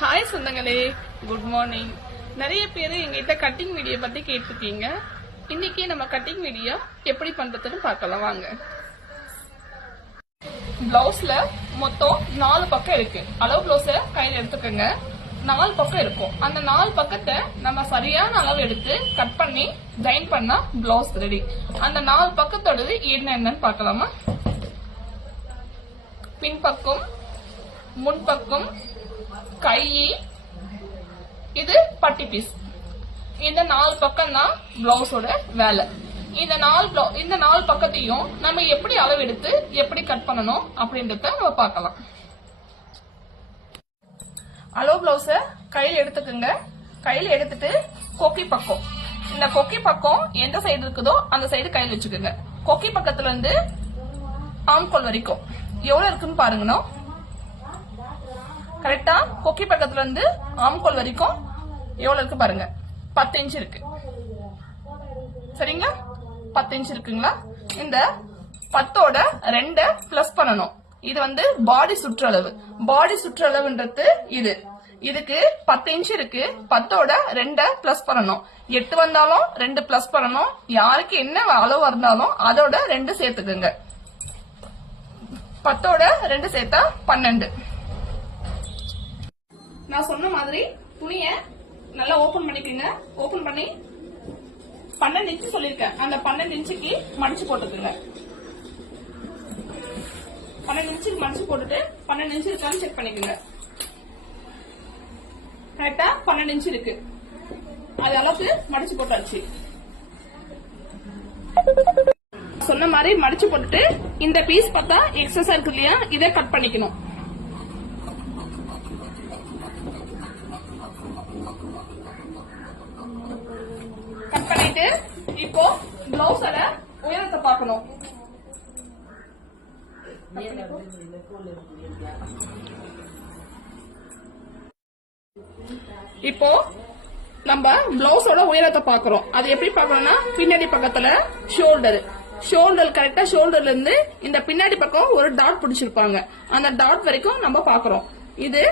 Hi சொந்தங்களே, good morning. நிறைய பேர் எங்கிட்ட கட்டிங் வீடியோ பத்தி கேட்டிருக்கீங்க. இன்னைக்கு நம்ம கட்டிங் வீடியோ எப்படி பண்றதுன்னு பார்க்கலாம் வாங்க. பிளவுஸ்ல மொத்தம் 4 பக்கம் இருக்கு. அளவு பிளவுஸ கையில எடுத்துக்கோங்க. 4 பக்கம் இருக்கும். அந்த 4 பக்கத்தை நம்ம சரியான அளவு எடுத்து கட் பண்ணி ஜாயின் பண்ணா பிளவுஸ் ரெடி. அந்த 4 பக்கத்தோடது என்னன்னு பார்க்கலாமா? பின்பக்கம், முன்பக்கம், கை, இது பட்டி பீஸ். இந்த 4 பக்கம் தான் பிளவுஸோட வேலை. இந்த 4 பக்கத்தையும் நம்ம எப்படி அளவு எடுத்து எப்படி கட் பண்ணணும் அப்படின்றத நம்ம பார்க்கலாம். அளவு பிளவுஸ கையில எடுத்துக்கோங்க. கையில எடுத்துட்டு கொக்கி பக்கம், இந்த கொக்கி பக்கம் எந்த சைடு இருக்குதோ அந்த சைடு கையில் வச்சுக்கோங்க. கொக்கி பக்கத்துல இருந்து ஆம்கோல் வரைக்கும் எவ்வளவு இருக்குன்னு பாருங்கண்ணா. கரெக்டா கொக்கி பக்கத்துல இருந்து ஆம்கோல் வரைக்கும் எவ்வளவு இருக்கு பாருங்க. 10 இன்ச் இருக்கு. சரிங்களா? 10 இன்ச் இருக்குங்களா? இந்த 10ஓட 2 பிளஸ் பண்ணணும். இது பாடி சுற்றளவு. பாடி சுற்றளவுன்றது இதுக்கு 10 இன்ச் இருக்கு. 10ஓட 2 பிளஸ் பண்ணணும். 8 வந்தாலும் 2 பிளஸ் பண்ணணும். யாருக்கு என்ன அளவு இருந்தாலும் அதோட 2 சேர்த்துக்குங்க. 10ஓட 2 சேர்த்தா 12. நான் சொன்ன மாதிரி துணிய நல்லா ஓபன் பண்ணிக்கோங்க. ஓபன் பண்ணி 12 இன்ச் சொல்லிருக்கேன். அந்த 12 இன்ச்சுக்கு மடிச்சு போட்டுக்குங்க. 12 இன்ச்சுக்கு மடிச்சு போட்டுட்டு 12 இன்ச் இருக்கான்னு செக் பண்ணிக்கோங்க. கரெக்டா 12 இன்ச் இருக்கு. அது அளவுக்கு மடிச்சு போட்டாச்சு. சொன்ன மாதிரி மடிச்சு போட்டுட்டு இந்த பீஸ் பார்த்தா எக்ஸஸா இருக்கு இல்லையா, இதை கட் பண்ணிக்கணும். கட் பண்ணிட்டு இப்போ பிளவுஸோட உயரத்தை பார்க்கணும். இப்போ நம்ம பிளவுஸோட உயரத்தை பாக்குறோம். அது எப்படி பாக்கணும்னா, பின்னாடி பக்கத்துல ஷோல்டர் கரெக்டா ஷோல்டர்ல இருந்து இந்த பின்னாடி பக்கம் ஒரு டாட் பிடிச்சிருப்பாங்க. அந்த டாட் வரைக்கும் நம்ம பாக்குறோம். இது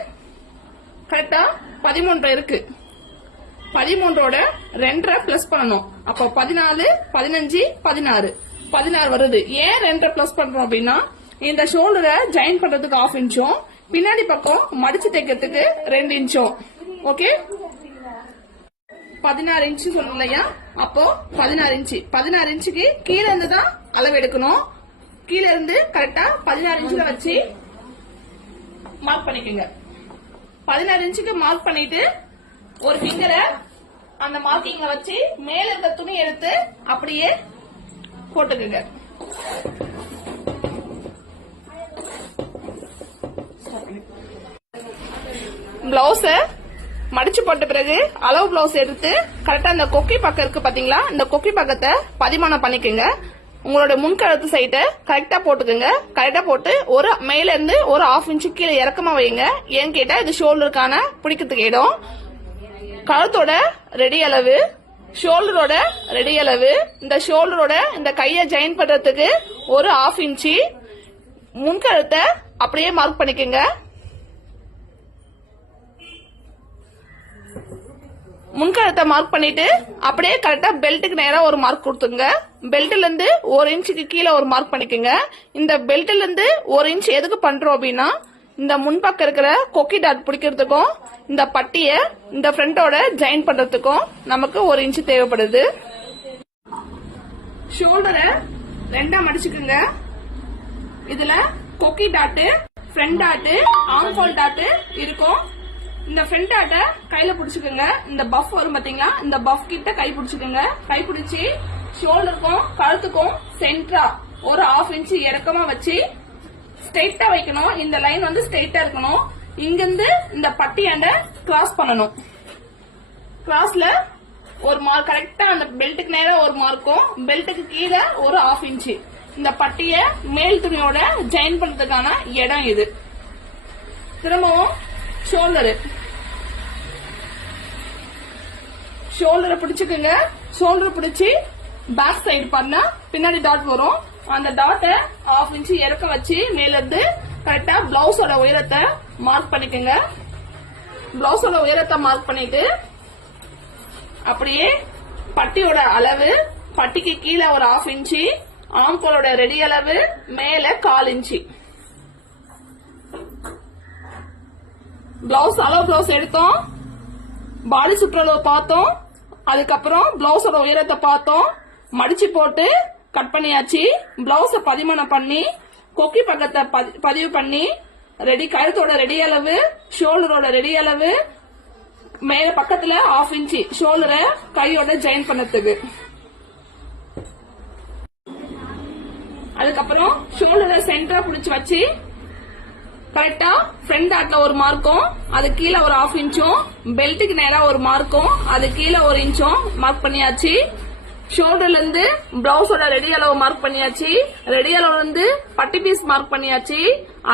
கரெக்டா 13 இருக்கு. 13ஓட 2 பிளஸ் பண்ணணும். அப்போ 14, 15, 16 வருது. ஏன் 2 பிளஸ் பண்றோம் அப்படின்னா, இந்த ஷோல்டரை ஜாயின் பண்றதுக்கு 1/2 இன்ச்சும் பின்னாடி பக்கம் மடிச்சு தைக்கிறதுக்கு 2 இன்ச்சும். ஓகே, 16 இன்ச்சு சொன்னோம் இல்லையா? அப்போ 16 இன்ச்சுக்கு கீழே இருந்து தான் அளவு எடுக்கணும். கீழே இருந்து கரெக்டா 16 இன்ச்சுல வச்சு மார்க் பண்ணிக்கோங்க. 16 இன்ச்சுக்கு மார்க் பண்ணிட்டு ஒரு ஃபிங்கரை அந்த மார்க்கிங்ல வச்சு மேல இருக்க துணி எடுத்து அப்படியே போட்டுக்குங்க. பிளவுஸ மடிச்சு போட்ட பிறகு அளவு பிளவுஸ் எடுத்து கரெக்டா இந்த கொக்கி பக்கம் இருக்கு பாத்தீங்களா, இந்த கொக்கி பக்கத்தை பதிமானம் பண்ணிக்கோங்க. உங்களோட முன்கழுத்து சைட்டை கரெக்டா போட்டுக்கோங்க. கரெக்டா போட்டு ஒரு மேல இருந்து ஒரு 1/2 இன்ச்சு கீழே இறக்கமா வைங்க. ஏன்னு கேட்டா இது ஷோல்டருக்கான பிடிக்கிறதுக்கு இடம். கழுத்தோட ரெடி அளவு, ஷோல்டரோட ரெடி அளவு, இந்த ஷோல்டரோட இந்த கையை ஜாயின் பண்றதுக்கு ஒரு 1/2 இன்ச்சு முன்கழுத்தை அப்படியே மார்க் பண்ணிக்கோங்க. முன்கழுத்தை மார்க் பண்ணிட்டு அப்படியே கரெக்டா பெல்ட்டுக்கு நேரா ஒரு மார்க் கொடுத்துங்க. பெல்ட்ல இருந்து 1 இன்ச்சுக்கு கீழே ஒரு மார்க் பண்ணிக்கோங்க. இந்த பெல்ட்ல இருந்து 1 இன்ச் எதுக்கு பண்றோம் அப்படின்னா, இந்த முன்பக்கம் இருக்கிற கொக்கி டாட் பிடிக்கிறதுக்கும் இந்த பட்டிய இந்த ஃப்ரண்டோட ஜாயின் பண்றதுக்கும் நமக்கு 1 இன்ச் தேவைப்படுது. ஷோல்டரை 2 மடிச்சுக்குங்க. இதுல கொக்கி dot, front dot, armhole dot இருக்கும். இந்த ஃப்ரண்ட் டாட்டை கையில பிடிச்சுக்கோங்க. இந்த பஃப் வரும் பாத்தீங்களா, இந்த பஃப் கிட்ட கை பிடிச்சுக்கோங்க. கை பிடிச்சி ஷோல்டருக்கும் கழுத்துக்கும் சென்டரா ஒரு 1/2 இன்ச் இறக்கமா வச்சு ஸ்ட்ரெயிட்டா வைக்கணும். இந்த லைன் ஸ்ட்ரெயிட்டா இருக்கணும். இங்கிருந்து இந்த பட்டியாண்ட கிராஸ் பண்ணணும். கிராஸ்ல ஒரு மார்க் கரெக்டா அந்த பெல்ட்டுக்கு நேரம் ஒரு மார்க்கும், பெல்ட்டுக்கு கீழே ஒரு 1/2 இன்ச். இந்த பட்டிய மேல் துணியோட ஜாயின் பண்றதுக்கான இடம் இது. திரும்பவும் ஷோல்டரை பிடிச்சுக்குங்க. ஷோல்டர் பிடிச்சி பேக் சைடு பண்ணா பின்னாடி டாட் வரும். அந்த டாட்டை 1/2 இன்ச் இறக்க வச்சு மேல இருந்து கரெக்டா பிளவுஸோட உயரத்தை மார்க் பண்ணிக்கோங்க. பிளவுஸோட உயரத்தை மார்க் பண்ணிட்டு அப்படியே பட்டியோட அளவு, பட்டிக்கு கீழே ஒரு 1/2 இன்ச்சு, ஆம்கோலோட ரெடி அளவு மேல 1/4 இன்ச்சு. பிளவுஸ் அளவு பிளவுஸ் எடுத்தோம், பாடி சுற்றளவு பார்த்தோம், அதுக்கப்புறம் பிளவுஸோட உயரத்தை பார்த்தோம், மடிச்சு போட்டு கட் பண்ணியாச்சு. பிளவுஸ பதிமணம் பண்ணி கொக்கி பக்கத்தை பதிவு பண்ணி ரெடி, கழுத்தோட ரெடி அளவு, ஷோல்டரோட ரெடி அளவு, மேல பக்கத்துல 1/2 இன்ச்சு ஷோல்டரை கையோட ஜாயின் பண்ணதுக்கு. அதுக்கப்புறம் ஷோல்டரை சென்டரா புடிச்சு வச்சு கரெக்டா ஃப்ரண்ட் டாட்ல ஒரு மார்க்கும், அது கீழே ஒரு 1/2 இன்ச்சும், பெல்ட்டுக்கு நேரா ஒரு மார்க்கும், அது கீழே 1 இன்ச்சும் மார்க் பண்ணியாச்சு. ஷோல்டர்ல இருந்து பிளவுஸோட ரெடி அளவு மார்க் பண்ணியாச்சு. ரெடி அளவுல இருந்து பட்டி பீஸ் மார்க் பண்ணியாச்சு.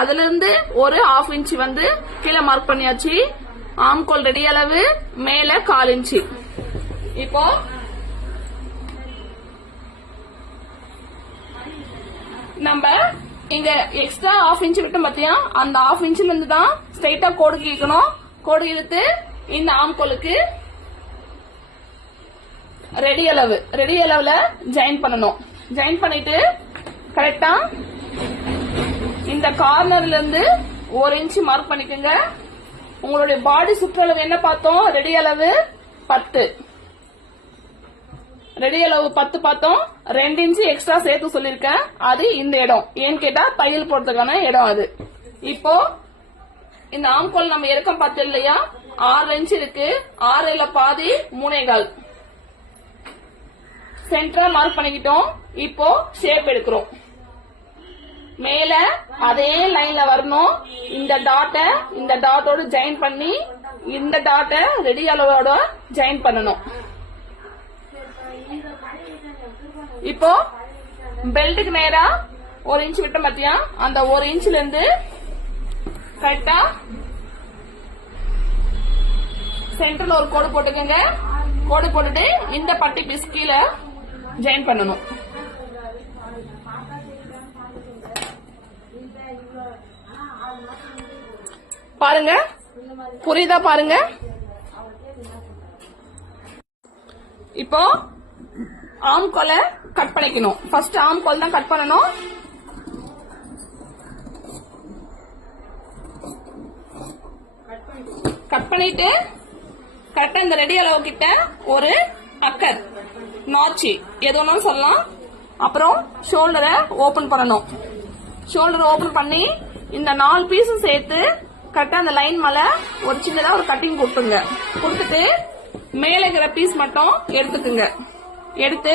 அதுல இருந்து ஒரு 1/2 இன்ச்சு வந்து கீழே மார்க் பண்ணியாச்சு. ஆம்கோல் ரெடி அளவு மேல 1/4 இன்ச்சு. இப்போ நம்ம இங்க எக்ஸ்ட்ரா 1/2 இன்ச்சு விட்டோம் பாத்தியா, அந்த 1/2 இன்ச்சுல இருந்து தான் ஸ்ட்ரைட்டா கோடு கிழிக்கணும். கோடு இழுத்து இந்த ஆம்கோலுக்கு ரெடி அளவுல ஜாயின் பண்ணணும். ஜாயின் பண்ணிட்டு கரெக்டா இந்த கார்னர்ல இருந்து 1 இன்ச்சு மார்க் பண்ணிக்கோங்க. உங்களுடைய பாடி சுற்றளவு என்ன பார்த்தோம், ரெடி அளவு 10, ரெடி அளவு 10 பார்த்தோம். 2 இன்ச்சு எக்ஸ்ட்ரா சேர்த்து சொல்லிருக்கேன், அது இந்த இடம். ஏன்னு கேட்டா தையல் போடுறதுக்கான இடம் அது. இப்போ இந்த ஆம்கோல் நம்ம இறக்கம் பார்த்தோம் இல்லையா, 6 இன்ச்சு இருக்கு. 6ல பாதி 3.25 சென்டரா மார்க் பண்ணிக்கிட்டோம். இப்போ ஷேப் எடுக்கிறோம். மேல அதே லைன்ல வரணும். இந்த டாட்டோட ஜாயின் பண்ணி இந்த டாட்டை ரெடி அளவோட ஜாயின் பண்ணணும். இப்போ பெல்ட்டுக்கு நேரா 1 இன்ச் விட்ட பாத்தியா, அந்த 1 இன்ச்ல இருந்து கரெக்டா சென்டர்ல ஒரு கோடு போட்டுக்கோங்க. கோடு போட்டுட்டு இந்த பட்டி பீஸ் கீழே ஜாயின் பண்ணணும். பாருங்க, புரியுதா பாருங்க. இப்போ ஆம்கோலை கட் பண்ணிக்கணும். ஃபர்ஸ்ட் ஆம்கோல் தான் கட் பண்ணணும். கட் பண்ணிட்டு கரெக்டா இந்த ரெடி அளவு கிட்ட ஒரு அக்கர் நாச்சி எது வேணாலும் சொல்லலாம். அப்புறம் ஷோல்டரை ஓபன் பண்ணணும். ஷோல்டரை ஓபன் பண்ணி இந்த 4 பீஸும் சேர்த்து கரெக்டா அந்த லைன் மேல ஒரு சின்னதா ஒரு கட்டிங் கொடுத்துங்க. கொடுத்துட்டு மேல இருக்கிற பீஸ் மட்டும் எடுத்துக்குங்க. எடுத்து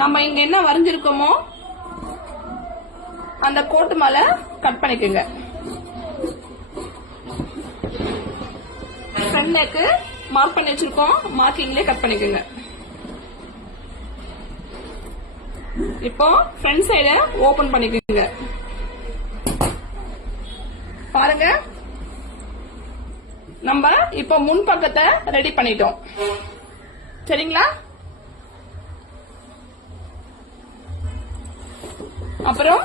நம்ம இங்க என்ன வரைஞ்சிருக்கோமோ அந்த கோட்டு மேல கட் பண்ணிக்கோங்க. ஃப்ரண்ட் நெக் மார்க் பண்ணி வச்சிருக்கோம், மார்க்கிங்லயே கட் பண்ணிக்கோங்க. இப்போ ஃப்ரண்ட் சைட ஓபன் பண்ணிக்கோங்க. பாருங்க, நம்ம இப்போ முன் பக்கத்தை ரெடி பண்ணிட்டோம். சரிங்களா? அப்புறம்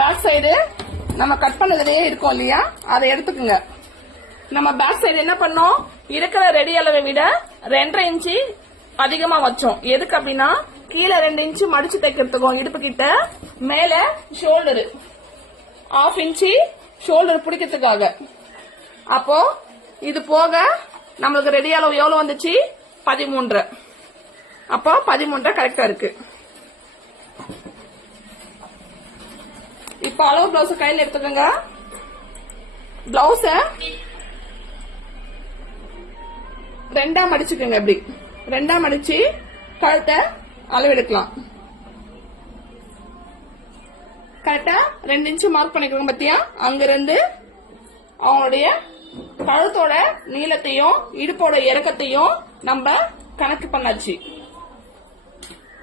பேக் சைடு நம்ம கட் பண்ணதுலயே இருக்கோம் இல்லையா, அதை எடுத்துக்குங்க. நம்ம பேக் சைடு என்ன பண்ணோம், இருக்கிற ரெடி அளவை விட 2.5 இன்ச்சு அதிகமா வச்சோம். எதுக்கு அப்படின்னா கீழே 2 இன்ச்சு மடிச்சு தைக்கிறதுக்கும் இடுப்பு கிட்ட, மேல ஷோல்டரு 1/2 இன்ச்சு ஷோல்டர் பிடிக்கிறதுக்காக. அப்போ இது போக நம்மளுக்கு ரெடி அளவு எவ்வளவு வந்துச்சு, 13. அப்போ 13 கரெக்டா இருக்கு. இப்ப அளவு பிளவுஸ் கையில எடுத்துக்கோங்க. பிளவுஸ 2ஆ மடிச்சுக்கோங்க. இப்படி 2ஆ மடிச்சு கழுத்தை அளவெடுக்கலாம். கரெக்டா 2 இன்ச்சு மார்க் பண்ணிக்கோங்க. பத்தியா, அங்கிருந்து அவங்களுடைய கழுத்தோட நீளத்தையும் இடுப்போட இறக்கத்தையும் நம்ம கணக்கு பண்ணாச்சு.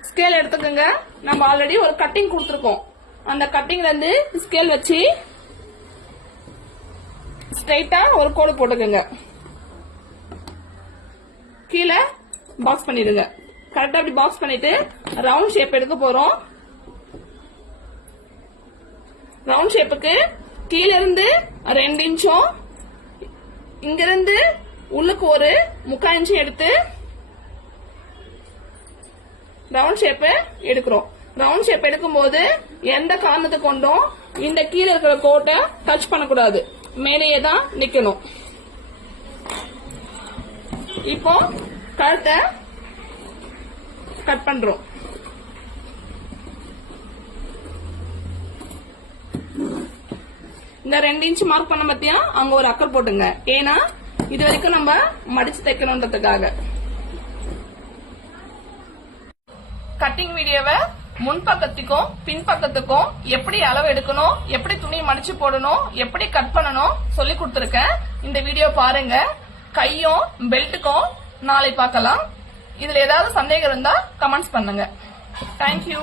ஸ்கேல் எடுத்துக்கோங்க. நம்ம ஆல்ரெடி ஒரு கட்டிங் கொடுத்துருக்கோம். அந்த கட்டிங்ல இருந்து ஸ்கேல் வச்சு ஸ்ட்ரைட்டா ஒரு கோடு போட்டுக்கோங்க. கீழே பாக்ஸ் பண்ணிடுங்க. கரெக்டா அப்படி பாக்ஸ் பண்ணிட்டு ரவுண்ட் ஷேப் எடுக்க போறோம். ரவுண்ட் ஷேப்புக்கு கீழ இருந்து 2 இன்ச்சும் இங்கிருந்து உள்ளுக்கு ஒரு 3/4 இன்ச் எடுத்து ரவுண்ட் ஷேப் எடுக்கிறோம். ரவுண்ட் ஷேப் எடுக்கும் போது எந்த காரணத்தை கொண்டும் இந்த கீழே இருக்கிற கோட்டை டச் பண்ணக்கூடாது, மேலேயே தான் நிக்கணும். இப்போ கழுத்தை கட் பண்றோம். இந்த 2 இன்ச் மார்க் பண்ண பத்தியா அங்க ஒரு அக்கர் போட்டுங்க. ஏன்னா இது வரைக்கும் நம்ம மடிச்சு தைக்கணும்ன்றதுக்காக. கட்டிங் வீடியோவை முன்பக்கத்துக்கும் பின்பக்கத்துக்கும் எப்படி அளவு எடுக்கணும், எப்படி துணி மடிச்சு போடணும், எப்படி கட் பண்ணணும் சொல்லி கொடுத்துருக்கேன். இந்த வீடியோ பாருங்க. கையும் பெல்ட்டுக்கும் நாளை பார்க்கலாம். இதுல ஏதாவது சந்தேகம் இருந்தா கமெண்ட்ஸ் பண்ணுங்க. தேங்க்யூ.